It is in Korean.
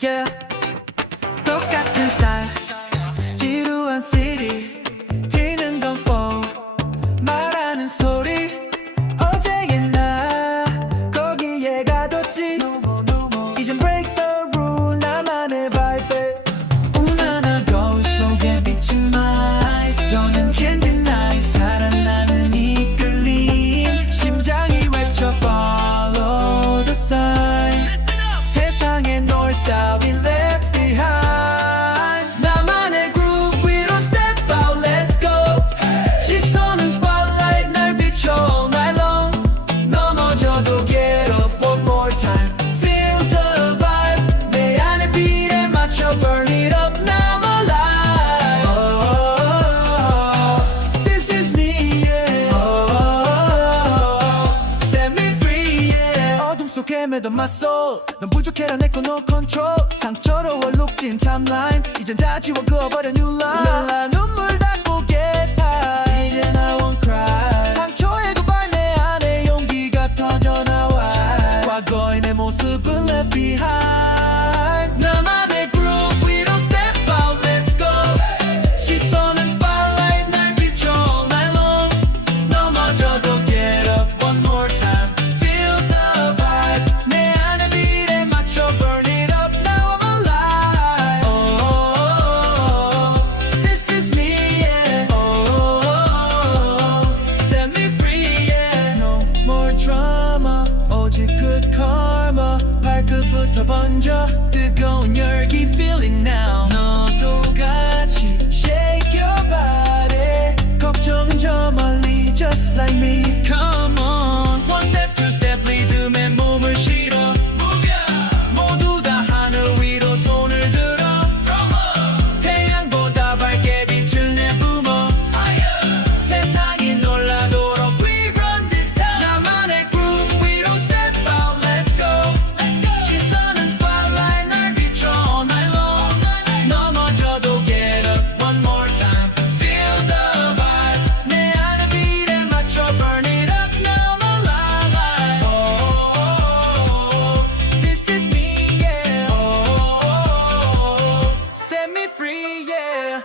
yeah 똑같은 스타일 계속 헤매던 맛소 넌 부족해라 내꺼 no control. 상처로워 룩진 timeline. 이젠 다 지워 그어버려 new line 라 눈물 닦고 get high 이젠 I won't cry. 상처의 고발 내 안에 용기가 터져나와. 과거의 내 모습 tabanca dedi. free, yeah.